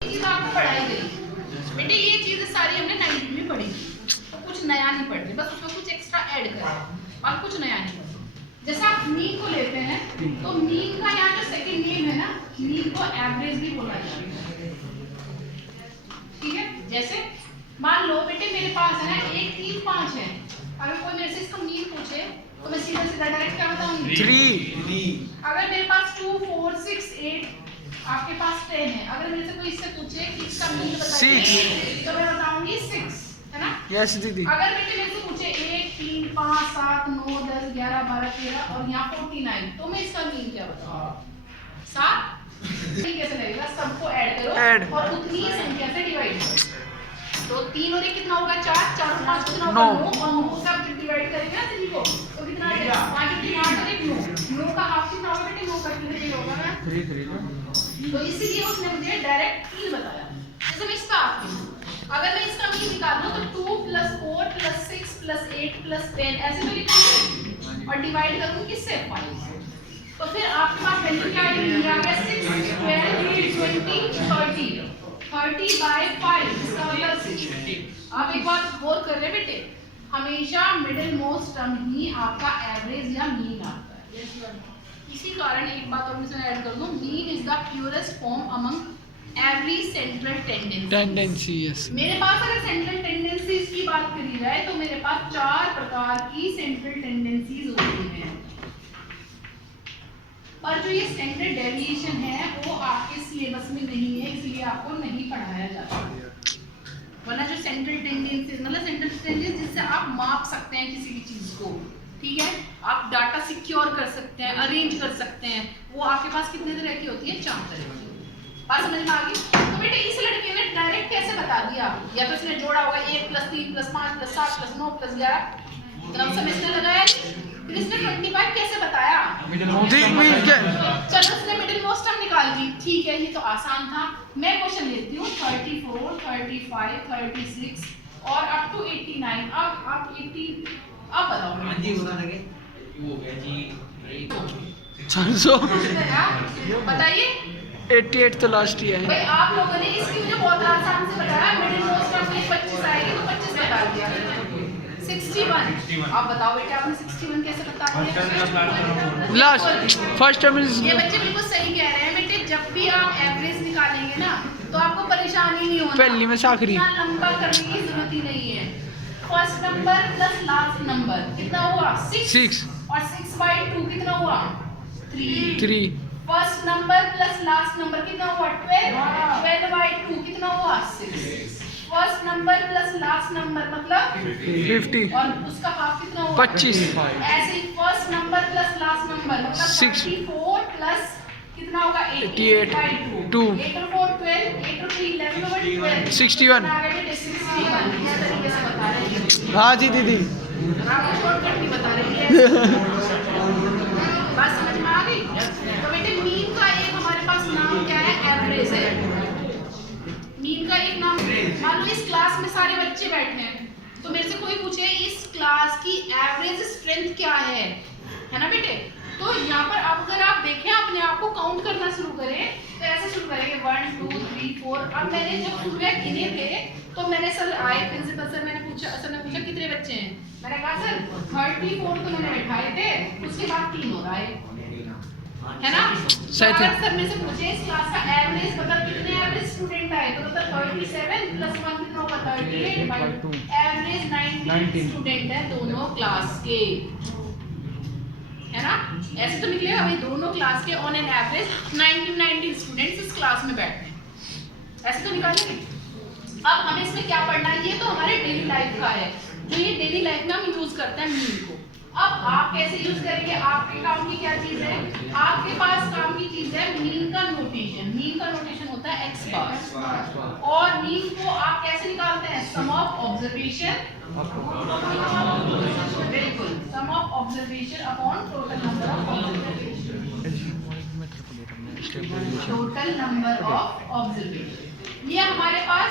चीज आपको पढ़ाई गई बेटे, ये चीजें सारी हमने 9th में पढ़ी थी, तो कुछ नया नहीं पढ़ रहे, बस उसमें कुछ एक्स्ट्रा ऐड करें और कुछ नया नहीं पढ़। जैसे आप मीन को लेते हैं तो मीन का यहाँ जो सेकंड नेम है ना, मीन को एवरेज भी बोला जाता है, ठीक है। जैसे मान लो बेटे मेरे पास है ना 1 3 5 है, अगर कोई मेरे से इसका मीन पूछे तो मैं सीधा सीधा डायरेक्ट क्या बताऊंगी 3। अगर मेरे पास 2 4 6 8, आपके पास 10 है, अगर मेरे से कोई इससे पूछे कि इसका मीन बताइए तो मैं बताऊंगी 6, है ना। यस दीदी। अगर बेटे मेरे से पूछे 1 3 5 7 9 10 11 12 13 और यहाँ 49, तो मैं इसका मीन क्या बताऊंगी 7। कैसे लगेगा, सबको ऐड करो और उतनी ही संख्या से डिवाइड करो। तो 3 और 1 कितना होगा 4, 4 और 5 कितना होगा 9, और 9 सब डिवाइड करेंगे ना 3 को तो कितना आ जाएगा 5 और 3 8 और 1 9 का हाफ कितना होगा बेटे 9 का 3 होगा ना 3। तो इसीलिए उसने मुझे डायरेक्ट 3 बताया। जैसे मैं इसका अगर मैं इसका मीन निकालूं तो 2 + 4 + 6 + 8 + 10 ऐसे तो लिखूंगी और डिवाइड करूं किससे 5 से, तो फिर आपके पास वैल्यू क्या आएगी 6 12 20 30 30/5, इसका मतलब 60। आप एक बात गौर कर रहे बेटे, हमेशा मिडिल मोस्ट टर्म ही आपका एवरेज या मीन आता है। इसी कारण एक बात और मैं ऐड कर दूं, mean is the purest form among every central tendency. Yes. मेरे पास अगर सेंट्रल टेंडेंसीज की बात करी जाए तो मेरे पास 4 प्रकार की सेंट्रल टेंडेंसीज होती हैं, और जो ये स्टैंडर्ड डेविएशन है वो आपके सिलेबस में नहीं है, इसलिए आपको नहीं पढ़ाया जाता। वरना जो सेंट्रल टेंडेंसी मतलब सेंट्रल टेंडेंसी जिससे आप माप सकते हैं किसी भी चीज को, ठीक है, आप डाटा सिक्योर कर सकते हैं, अरेंज कर सकते हैं, वो आपके पास कितने तरह की होती है 4 तरह की। बात समझ में आ गई। तो बेटे इस लड़के ने डायरेक्ट कैसे बता दिया, या तो इसने जोड़ा होगा 1 + 3 + 5 + 7 + 9 + 11, इतना समय इसने लगाया नहीं, फिर इसने 25 कैसे बताया चलो उसने मिडिल मोस्ट टर्म निकाल दी, ठीक है, ये तो आसान था। मैं क्वेश्चन लेती हूँ 34 35 36 और अप टू 89। अब आप 80 अब बताओ हाँ जी बता लगे वो हो गया जी 400 बताइए 88 तो लास्ट ही है भाई। आप लोगों ने इसकी मुझे बहुत आसान से बताया, मिडिल मोस्ट टर्म में 25 आएगी तो 25 बता दिया। 61 आप बताओ बेटा आपने 61 कैसे बता दिया लास्ट फर्स्ट टर्म इज। ये बच्चे बिल्कुल सही कह रहे हैं बेटे, जब भी आप एवरेज निकालेंगे ना तो आपको परेशानी नहीं होना, पहली में से आखिरी इतना लंबा करने की जरूरत ही नहीं है। First number plus last number कितना हुआ 6 और 6/2 कितना हुआ 3। First number plus last number कितना हुआ 12 12/2 कितना हुआ 6। First number plus last number मतलब 50 और उसका हाफ कितना हुआ 25। ऐसे ही first number plus last number मतलब 64 प्लस कितना होगा 88/2 2 8 और 4 12 8 और 3 11/12 61। आ गए बेटे 61 इस तरीके से बता रहे हैं। हाँ जी दीदी। आप शॉर्टकट नहीं बता रहे हैं। बात समझ में आ गई। तो बेटे मीन का एक हमारे पास नाम क्या है एवरेज है। मीन का एक नाम, मान लो इस क्लास में सारे बच्चे बैठे हैं तो मेरे से कोई पूछे इस क्लास की एवरेज स्ट्रेंथ क्या है ना बेटे, तो यहाँ पर अब अगर आप देखें अपने आप को काउंट करना शुरू करें तो ऐसे शुरू करेंगे 1 2 3 4। अब मैंने जब सुबह गिने थे तो मैंने सर आए प्रिंसिपल सर मैंने पूछा, सर ने पूछा कितने बच्चे हैं, मैंने कहा सर 34 तो मैंने बैठाए थे, उसके बाद 3 हो रहा है ना। तो अगर सर में से पूछे इस क्लास का एवरेज मतलब कितने एवरेज स्टूडेंट आए तो मतलब 37 + 1 कितना होगा 38/2 एवरेज 19 स्टूडेंट है दोनों क्लास के, है ना। ऐसे तो निकलेगा भाई दोनों क्लास के ऑन एन एवरेज 19 स्टूडेंट्स इस क्लास में बैठे हैं, ऐसे तो निकालेंगे। अब हमें इसमें क्या पढ़ना है, ये तो हमारे डेली लाइफ का है, जो ये डेली लाइफ में हम यूज करते हैं मीन को। अब आप कैसे यूज करेंगे, आपके काम की क्या चीज है, आपके पास काम की चीज है मीन का नोटेशन। मीन का नोटेशन होता है x बार, और मीन को आप कैसे निकालते हैं सम ऑफ ऑब्जर्वेशन, बिल्कुल sum of observation upon total number of observation, total number of observation. ये हमारे पास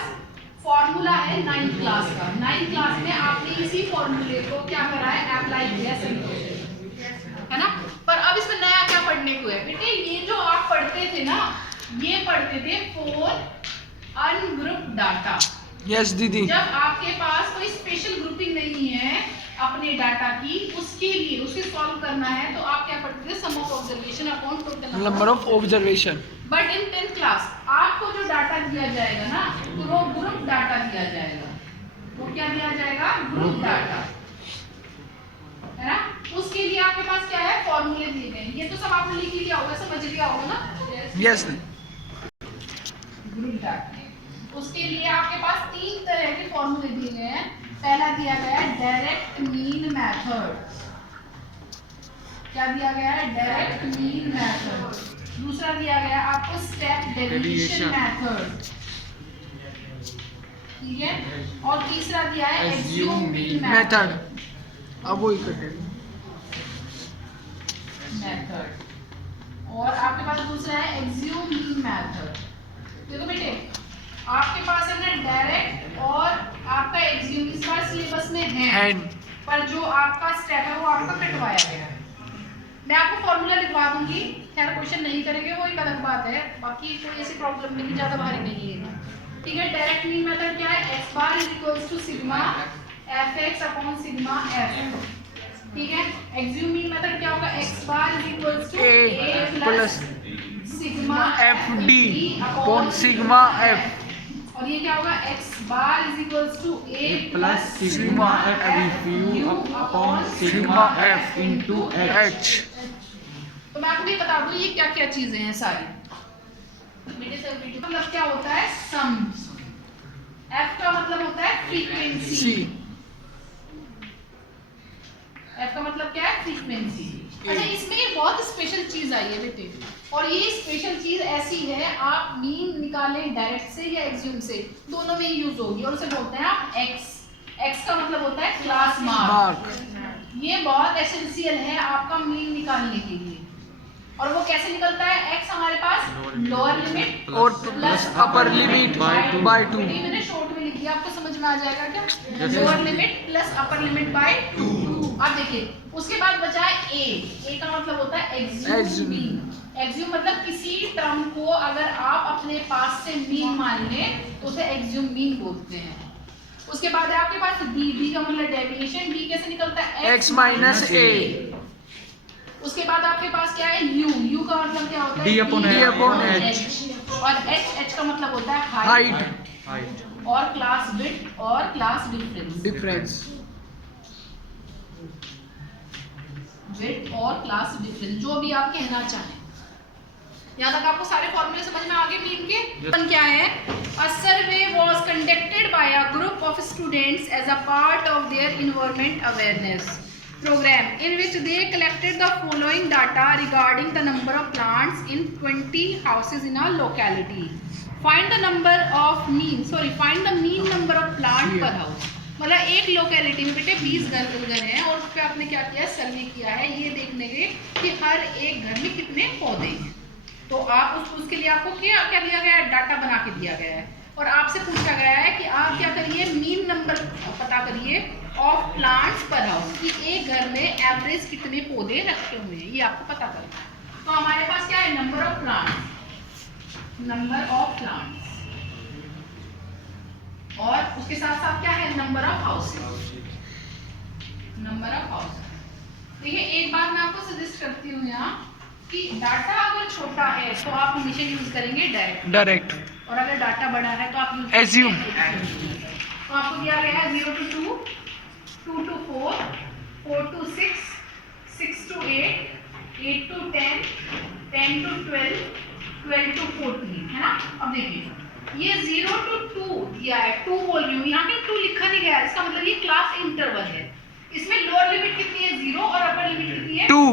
फॉर्मूला है 9th क्लास का। 9th क्लास में आपने इसी फॉर्मूले को क्या करा है अप्लाई किया है ना। पर अब इसमें नया क्या पढ़ने को है बेटे, ये जो आप पढ़ते थे ना ये पढ़ते थे 4 अनग्रुप डाटा। यस दीदी। जब आपके पास कोई स्पेशल ग्रुपिंग नहीं है अपने डाटा की, उसके लिए उसे सॉल्व करना है तो आप क्या करते थे, sum of observation upon total number of observation. But in 10th class आपको जो डाटा दिया जाएगा ना, तो वो ग्रुप डाटा दिया जाएगा। वो क्या दिया जाएगा, ग्रुप डाटा, है ना। उसके लिए आपके पास क्या है, फॉर्मूले दिए गए। ये तो सब आपने लिख लिया होगा, समझ लिया होगा ना। यस। ग्रुप डाटा, उसके लिए आपके पास 3 तरह के फॉर्मूले दिए गए हैं। पहला दिया गया है डायरेक्ट मीन मेथड। क्या दिया गया है, डायरेक्ट मीन मेथड। दूसरा दिया गया आपको स्टेप डेविएशन मेथड, ठीक है। और तीसरा दिया है एज्यूम मीन मेथड। अब वही करते मेथड। और आपके पास दूसरा है एज्यूम मीन मेथड। देखो बेटे, आपके पास है ना डायरेक्ट और आपका एज्यूम, इस बार सिलेबस में है, पर जो आपका स्टेप है वो आपका कटवाया गया है। मैं आपको फॉर्मूला लिखवा दूंगी, खैर क्वेश्चन नहीं करेंगे वो एक अलग बात है, बाकी कोई ऐसी प्रॉब्लम नहीं, ज्यादा भारी नहीं है, ठीक है। डायरेक्ट मीन मेथड क्या है, x bar is equals to sigma fx upon sigma f, ठीक है। एज्यूम मीन मेथड क्या होगा, x bar is equals to a plus sigma fd upon sigma f। और ये क्या होगा, x bar is equals to a plus sigma f u upon sigma f into h। तो मैं आपको ये बता दूं ये क्या क्या चीजें हैं सारी। मतलब क्या होता है, सम। f का मतलब होता है फ्रीक्वेंसी। f का मतलब क्या है, फ्रीक्वेंसी। अच्छा, इसमें एक बहुत स्पेशल चीज आई है बेटे, और ये स्पेशल चीज ऐसी है, आप मीन निकालें डायरेक्ट से या एग्ज्यूम से, दोनों में यूज होगी, और उसे बोलते हैं आप x। x का मतलब होता है क्लास मार्क। ये बहुत एसेंशियल है आपका मीन निकालने के लिए। और वो कैसे निकलता है, x हमारे पास लोअर लिमिट और प्लस अपर लिमिट बाय 2। मैंने शॉर्ट में लिख दिया, आपको समझ में आ जाएगा क्या, lower limit plus upper limit by 2। अब देखिए, उसके बाद बचा है a का मतलब होता है एग्ज्यूम मीन। एग्ज्यूम मतलब किसी टर्म को अगर आप अपने पास से मीन मान लें तो उसे एग्ज्यूम मीन बोलते हैं। उसके बाद है आपके पास b का मतलब डेविएशन। b कैसे निकलता है, x माइनस a। उसके बाद आपके पास क्या है, u का मतलब क्या होता है, d अपॉन h। और h का मतलब होता है हाइट और क्लास विड्थ और क्लास डिफरेंस। विड्थ और क्लास डिफरेंस, जो भी आप कहना चाहें। यहाँ तक आपको सारे फॉर्मूले समझ में आ गए मीन के। क्या है, a survey was conducted by a group of students as a part of their environment awareness program in which they collected the following data regarding the number of plants in 20 houses in a locality. Find the mean number of plant per house। मतलब एक locality में बेटे 20 घर हैं और उस पर आपने क्या किया, सर्वे किया है ये देखने के कि हर एक घर में कितने पौधे हैं। तो आप उसके लिए आपको क्या दिया गया है, डाटा बना के दिया गया है, और आपसे पूछा गया है कि आप क्या करिए, मीन नंबर पता करिए ऑफ प्लांट्स पर हाउस, कि एक घर में एवरेज कितने पौधे रखे हुए हैं, ये आपको पता करना है। तो हमारे पास क्या है, नंबर ऑफ प्लांट्स, और उसके साथ साथ क्या है, नंबर ऑफ हाउसेस। देखिए, एक बात मैं आपको सजेस्ट करती हूँ यहाँ कि डाटा अगर छोटा है तो आप हमेशा यूज करेंगे डायरेक्ट, और अगर डाटा बड़ा है तो आप यूज एज्यूम। तो आपको दिया गया है 0 to 2, 2 to 4, 4 to 6, 6 to 8, 8 to 10, 10 to 12, 12 to 14, है ना। अब देखिए ये 0 to 2 दिया है, 2 बोल रही हूँ, यहाँ पे 2 लिखा नहीं गया, इसका मतलब ये क्लास इंटरवल है। इसमें लोअर लिमिट कितनी है, 0, और अपर लिमिट कितनी है, 2।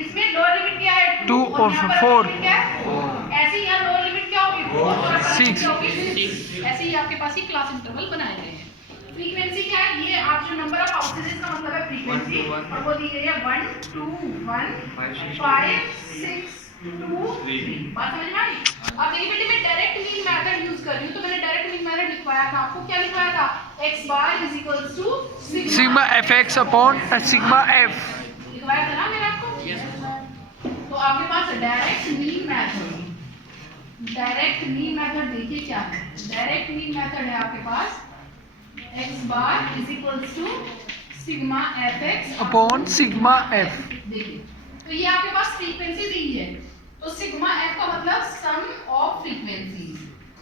इसमें लोअर लिमिट क्या है, 2 और 4। ऐसे ही यहाँ लोअर लिमिट क्या होगी, 4, और अपर लिमिट 6। क्या होगी, 6। ऐसे ही आपके पास ये क्लास इंटरवल बनाए गए हैं। फ्रीक्वेंसी क्या है, ये आप जो नंबर ऑफ हाउसेज का मतलब है फ्रीक्वेंसी, और वो दी गई है 1 2 1 5 6 2 3। बात समझ में आई। अब देखिए बेटे, मैं डायरेक्ट मीन मेथड यूज कर रही हूँ, तो मैंने डायरेक्ट मीन मेथड लिखवाया था। आपको क्या लिखवाया था, x bar is equals to sigma fx upon sigma f लिखवाया था ना मैंने आपको। तो आपके पास direct mean method direct mean method देखिए क्या है। डायरेक्ट मीन मेथड है आपके पास x bar is equals to sigma fx upon sigma f. देखिए तो ये आपके पास फ्रीक्वेंसी दी है, तो सिग्मा f का मतलब सम ऑफ फ्रीक्वेंसीज,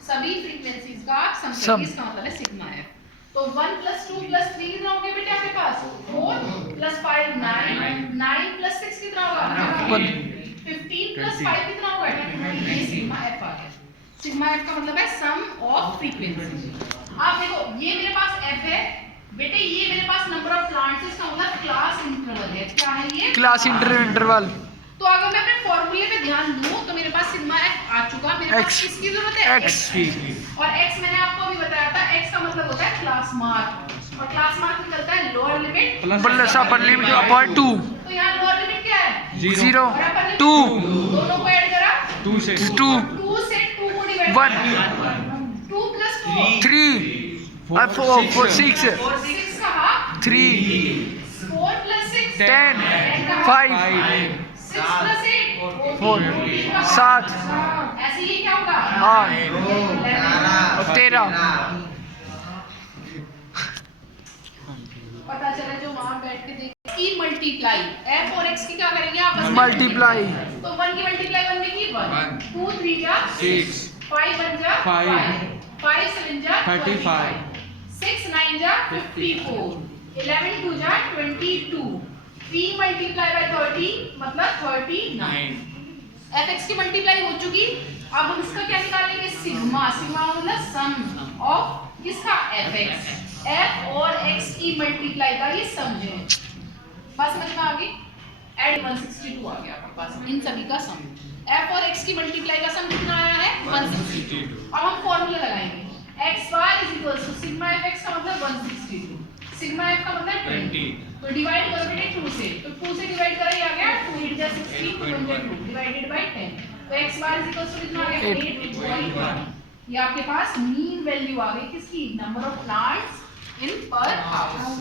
सभी फ्रीक्वेंसीज का सम सम। इसका मतलब है सिग्मा f। तो 1 + 2 + 3 कितना हो गया बेटे आपके पास 4 + 5 9 9 + 6 कितना होगा 15 + 5 कितना होगा 20। ये सिग्मा f आ गया। सिग्मा f का मतलब है सम ऑफ फ्रीक्वेंसी। आप देखो ये मेरे पास f है बेटे, ये मेरे पास नंबर ऑफ प्लांट्स, इसका मतलब क्लास इंटरवल है। क्या है ये क्लास इंटरवल। तो अगर मैं अपने फॉर्मूले पे ध्यान दूं तो मेरे पास सिग्मा f आ चुका, मेरे पास X। किसकी जरूरत है X की। और x मैंने आपको अभी बताया था, x का मतलब होता है क्लास मार्क, और क्लास मार्क निकलता है lower limit plus upper limit upon 2 तो यहाँ लोअर लिमिट क्या है 0 और अपर लिमिट 2 दोनों को ऐड करा 2 2 से 2 को डिवाइड 1 2 + 4 3 4 6 6 का हाफ 3 4 + 6 10 5 6 + 8 4 7 ऐसे ही क्या होगा 8 और 13। पता चला जो वहां बैठ के देख की मल्टीप्लाई f और x की क्या करेंगे आपस में मल्टीप्लाई तो 1 की मल्टीप्लाई 1 में की 1 2 3 जा 6 5 1 जा 5 5 7 जा 35 6 9 जा 54 11 2 जा 22 3 मल्टीप्लाई बाय 30 मतलब 39। fx की मल्टीप्लाई हो चुकी, अब हम इसका क्या निकालेंगे सिग्मा। सिग्मा मतलब सम ऑफ किसका fx, f और x की मल्टीप्लाई का ये सम है। बात समझ में आ गई। ऐड 162 आ गया आपके पास इन सभी का सम। f और x की मल्टीप्लाई का सम कितना आया है 162। अब हम फॉर्मूला लगाएंगे x bar is equal to sigma fx का मतलब 162, सिग्मा f का मतलब 20। तो डिवाइड करो बेटे 2 से, तो 2 से डिवाइड करा ये आ गया 2 × 16 2 डिवाइडेड बाय 10। तो x bar is equal to कितना आ गया 8.1। ये आपके पास मीन वैल्यू आ गई किसकी नंबर ऑफ प्लांट्स इन पर हाउस।